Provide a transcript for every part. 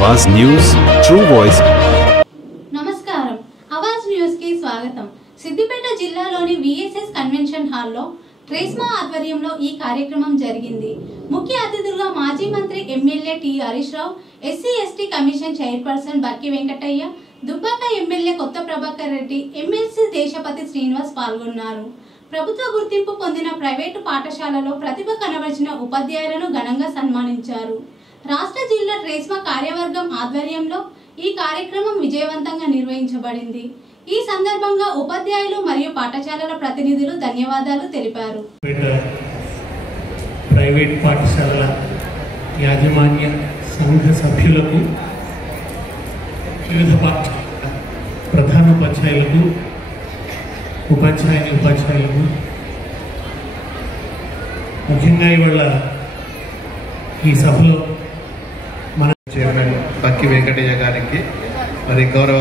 आवाज news true voice నమస్కారం Awaaz news కి స్వాగతం। సిద్దిపేట జిల్లాలోని విఎస్ఎస్ కన్వెన్షన్ హాల్లో ట్రేస్మా ఆధ్వర్యంలో ఈ కార్యక్రమం జరిగింది। ముఖ్య అతిథులుగా మాజీ మంత్రి MLA T Harish Rao, SC ST commission chairperson Bakki Venkataiah, Dubbaka MLA Kotha Prabhakar Reddy, MLC Deshapati Srinivas పాల్గొన్నారు। ప్రభుత్వ గుర్తింపు పొందిన ప్రైవేటు పాఠశాలలో ప్రతిభ కనబరిచిన ఉపాధ్యాయులను ఘనంగా సన్మానించారు। రాష్ట్ర జిల్లా ట్రేస్మా కార్యవర్గం ఆధ్వర్యంలో ఈ కార్యక్రమం విజయవంతంగా నిర్వహించబడింది। ఈ సందర్భంగా ఉపాధ్యాయులు మరియు పాఠశాలల ప్రతినిధులు ధన్యవాదాలు తెలిపారు। ప్రైవేట్ పాఠశాలల యాజమాన్య సంఘ సభ్యులకు, వివిధ ప్రధాన ఉపాధ్యాయులకు, ఉపాధ్యాయులకు ముఖ్యంగా ఇవాళ ఈ సభలో మన చైర్మన్ బక్కి వెంకటయ్య గారికి, మరి గౌరవ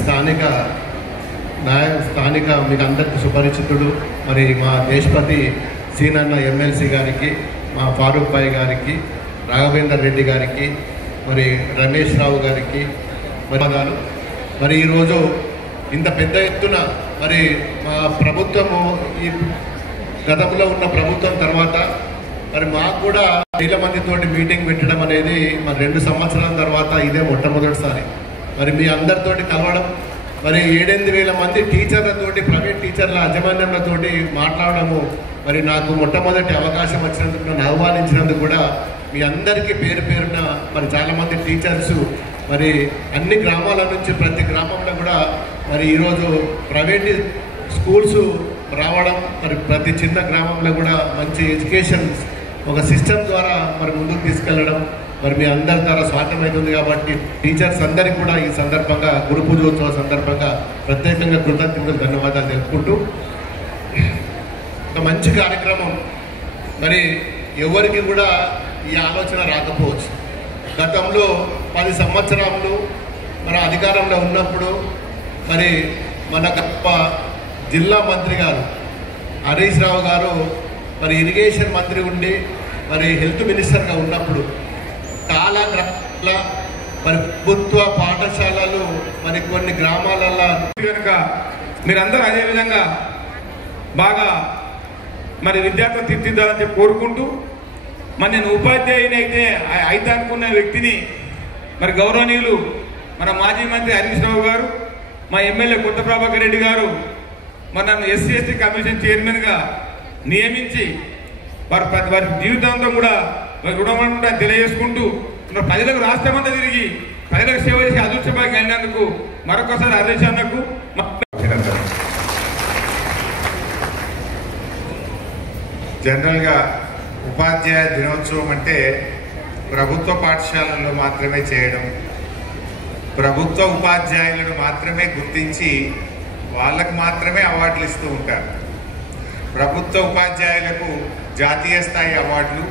స్థానిక మీకు అందరికీ సుపరిచితుడు మరి మా దేశపతి సీనన్న ఎమ్మెల్సీ గారికి, మా ఫారూక్ భాయ్ గారికి, రాఘవేందర్ రెడ్డి గారికి, మరి రమేష్ రావు గారికి మరి ఈరోజు ఇంత పెద్ద ఎత్తున మరి మా ప్రభుత్వము ఈ గతంలో ఉన్న ప్రభుత్వం తర్వాత మరి మాకు కూడా వేల మందితోటి మీటింగ్ పెట్టడం అనేది మరి 2 సంవత్సరాల తర్వాత ఇదే మొట్టమొదటిసారి మరి మీ అందరితోటి కలవడం, మరి 7-8 మంది టీచర్లతోటి, ప్రైవేట్ టీచర్ల యాజమాన్యంలతోటి మాట్లాడడము మరి నాకు మొట్టమొదటి అవకాశం వచ్చినందుకు, నన్ను ఆహ్వానించినందుకు కూడా మీ అందరికీ పేరు పేరున మరి చాలామంది టీచర్సు మరి అన్ని గ్రామాల నుంచి ప్రతి గ్రామంలో కూడా మరి ఈరోజు ప్రైవేట్ స్కూల్స్ రావడం, మరి ప్రతి చిన్న గ్రామంలో కూడా మంచి ఎడ్యుకేషన్ ఒక సిస్టమ్ ద్వారా మరి ముందుకు తీసుకెళ్లడం మరి మీ అందరి ద్వారా సాధ్యమవుతుంది। కాబట్టి టీచర్స్ అందరికీ కూడా ఈ సందర్భంగా గురు పూజోత్సవ సందర్భంగా ప్రత్యేకంగా కృతజ్ఞతలు, ధన్యవాదాలు తెలుపుకుంటూ ఒక మంచి కార్యక్రమం మరి ఎవరికి కూడా ఈ ఆలోచన రాకపోవచ్చు। గతంలో 10 సంవత్సరాలు మన అధికారంలో ఉన్నప్పుడు మరి మన గొప్ప జిల్లా మంత్రి గారు హరీష్ రావు గారు మరి ఇరిగేషన్ మంత్రి ఉండి మరి హెల్త్ మినిస్టర్గా ఉన్నప్పుడు చాలా గ్రామాల మరి ప్రభుత్వ పాఠశాలలు మరి కొన్ని గ్రామాలలో కనుక మీరందరూ అదేవిధంగా బాగా మరి విద్యార్థులు తీర్చిదిద్దాలని చెప్పి కోరుకుంటూ, మరి నేను ఉపాధ్యాయుని అయితే అనుకున్న వ్యక్తిని మరి గౌరవనీయులు మన మాజీ మంత్రి హరీష్ రావు గారు, మా ఎమ్మెల్యే కొత్త ప్రభాకర్ రెడ్డి గారు మరి నన్ను ఎస్సీ ఎస్టీ కమిషన్ చైర్మన్గా నియమించి వారి జీవితాంతం కూడా రుణపడి తెలియజేసుకుంటూ ప్రజలకు రాష్ట్రమంతా తిరిగి ప్రజలకు సేవ చేసి అదృష్టంగా అయినందుకు మరొకసారి హరీష్ అన్నకు జనరల్గా ఉపాధ్యాయ దినోత్సవం అంటే ప్రభుత్వ పాఠశాలల్లో మాత్రమే చేయడం, ప్రభుత్వ ఉపాధ్యాయులను మాత్రమే గుర్తించి వాళ్ళకు మాత్రమే అవార్డులు ఇస్తూ ఉంటారు। ప్రభుత్వ ఉపాధ్యాయులకు జాతీయ స్థాయి అవార్డులు,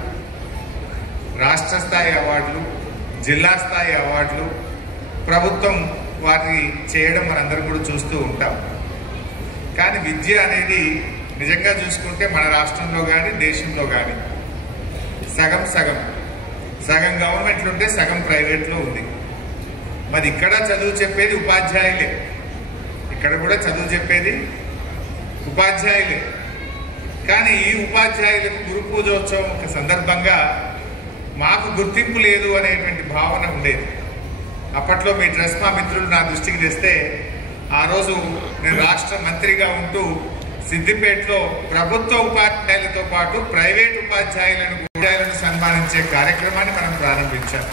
రాష్ట్ర స్థాయి అవార్డులు, జిల్లా స్థాయి అవార్డులు ప్రభుత్వం వాటిని చేయడం మనందరం కూడా చూస్తూ ఉంటాం। కానీ విద్య అనేది నిజంగా చూసుకుంటే మన రాష్ట్రంలో కానీ దేశంలో కానీ సగం గవర్నమెంట్లో ఉంటే సగం ప్రైవేట్లో ఉంది। మరి ఇక్కడ చదువు చెప్పేది ఉపాధ్యాయులే, ఇక్కడ కూడా చదువు చెప్పేది ఉపాధ్యాయులే। కానీ ఈ ఉపాధ్యాయులకు గురు పూజోత్సవం ఒక సందర్భంగా మాకు గుర్తింపు లేదు అనేటువంటి భావన ఉండేది। అప్పట్లో మీ ట్రెస్మా మిత్రులు నా దృష్టికి తెస్తే ఆ రోజు నేను రాష్ట్ర మంత్రిగా ఉంటూ సిద్దిపేటలో ప్రభుత్వ ఉపాధ్యాయులతో పాటు ప్రైవేట్ ఉపాధ్యాయులను సన్మానించే కార్యక్రమాన్ని మనం ప్రారంభించాం।